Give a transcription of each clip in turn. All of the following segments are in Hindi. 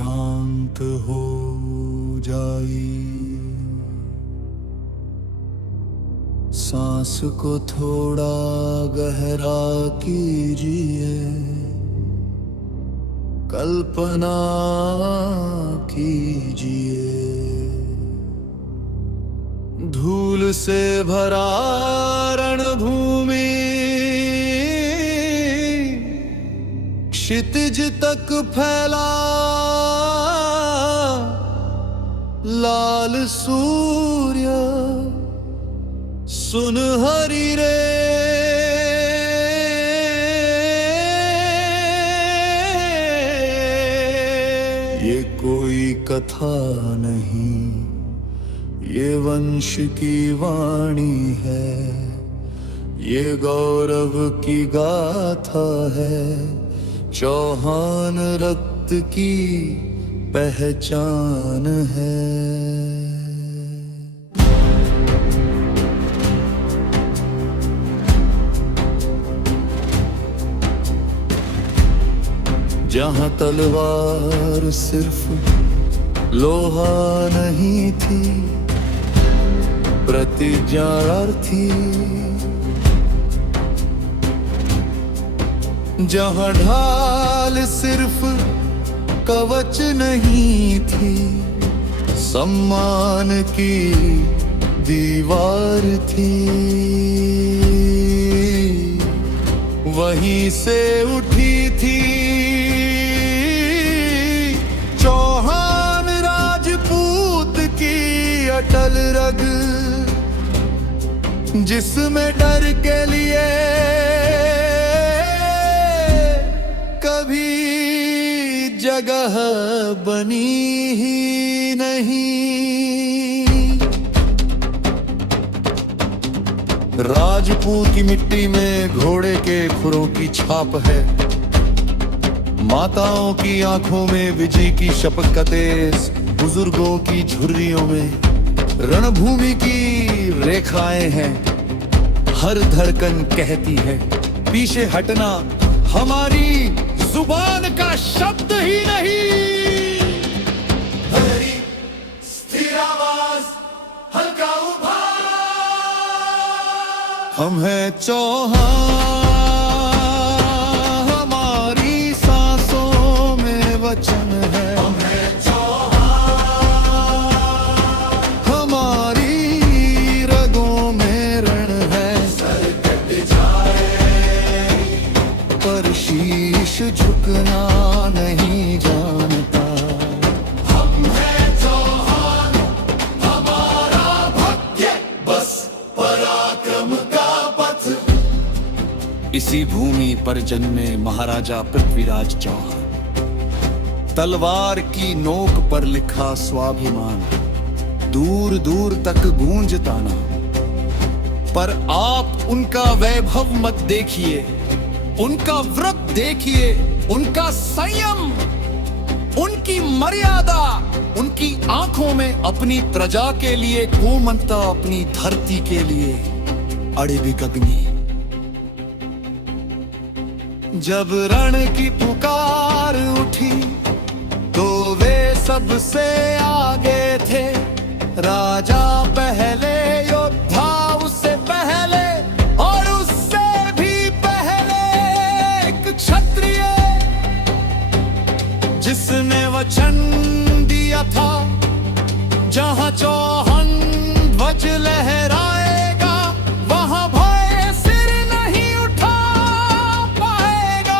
शांत हो जाए। सांस को थोड़ा गहरा कीजिए, कल्पना कीजिए। धूल से भरा रणभूमि क्षितिज तक फैला, लाल सूर्य सुनहरी रे। ये कोई कथा नहीं, ये वंश की वाणी है, ये गौरव की गाथा है, चौहान रक्त की पहचान है। जहां तलवार सिर्फ लोहा नहीं थी, प्रतिज्ञा थी। जहां ढाल सिर्फ कवच नहीं थी, सम्मान की दीवार थी। वहीं से उठी थी चौहान राजपूत की अटल रग, जिसमें डर के लिए कभी जगह बनी ही नहीं। राजपूत की मिट्टी में घोड़े के खुरों की छाप है, माताओं की आंखों में विजय की शपकतें, बुजुर्गों की झुर्रियों में रणभूमि की रेखाएं हैं। हर धड़कन कहती है पीछे हटना हमारी जुबान का शब्द ही नहीं। हरी स्थिर आवाज, हल्का उभार, हम हैं चौहान, हमारी सांसों में वचन है। हम हैं चौहान, हमारी रगों में रण है। सर कट जाए पर शीश झुकना नहीं जानता। हम हैं चौहान, हमारा भाग्य बस पराक्रम का पथ। इसी भूमि पर जन्मे महाराजा पृथ्वीराज चौहान, तलवार की नोक पर लिखा स्वाभिमान, दूर दूर तक गूंजता ना। पर आप उनका वैभव मत देखिए, उनका व्रत देखिए, उनका संयम, उनकी मर्यादा, उनकी आंखों में अपनी प्रजा के लिए कोमलता, अपनी धरती के लिए अड़िबिक अग्नि। जब रण की पुकार उठी तो वे सबसे आगे थे। राजा पहले, योद्धा उससे पहले, और उससे भी पहले एक क्षत्रिय, जिसने वचन दिया था जहां चौहान ध्वज लहराएगा, वहां भय सिर नहीं उठा पाएगा।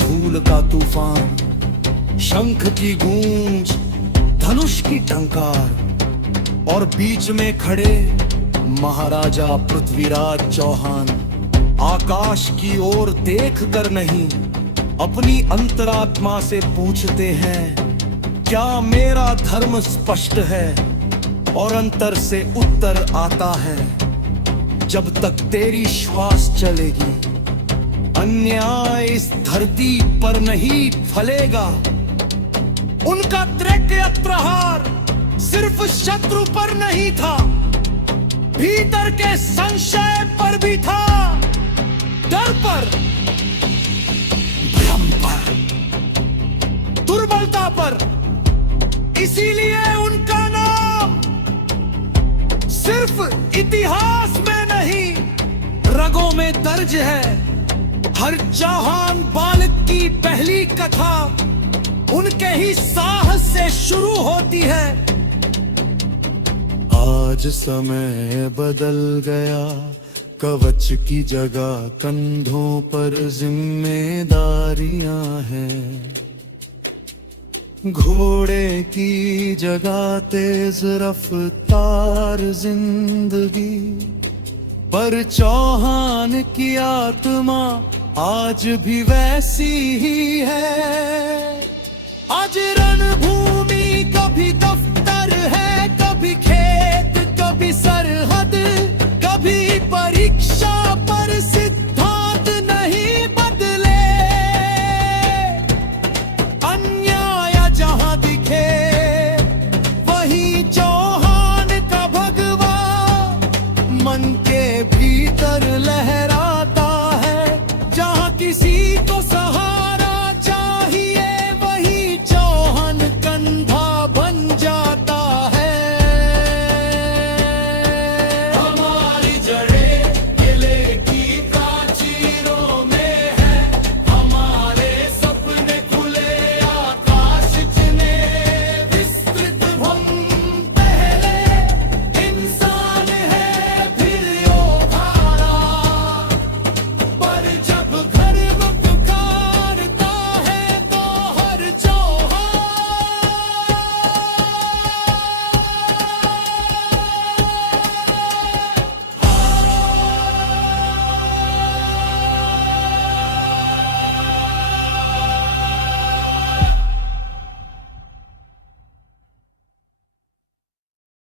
धूल का तूफान, शंख की गूंज, धनुष की टंकार और बीच में खड़े महाराजा पृथ्वीराज चौहान। आकाश की ओर देख कर नहीं, अपनी अंतरात्मा से पूछते हैं, क्या मेरा धर्म स्पष्ट है? और अंतर से उत्तर आता है, जब तक तेरी श्वास चलेगी अन्याय इस धरती पर नहीं फलेगा। उनका त्रैक्य प्रहार सिर्फ शत्रु पर नहीं था, भीतर के संशय पर भी था, डर पर, भ्रम पर, दुर्बलता पर। इसीलिए उनका नाम सिर्फ इतिहास में नहीं, रगों में दर्ज है। हर चौहान बालिक की पहली कथा उनके ही साहस से शुरू होती है। आज समय बदल गया, कवच की जगह कंधों पर जिम्मेदारियां हैं। घोड़े की जगह तेज रफ्तार जिंदगी, पर चौहान की आत्मा आज भी वैसी ही है।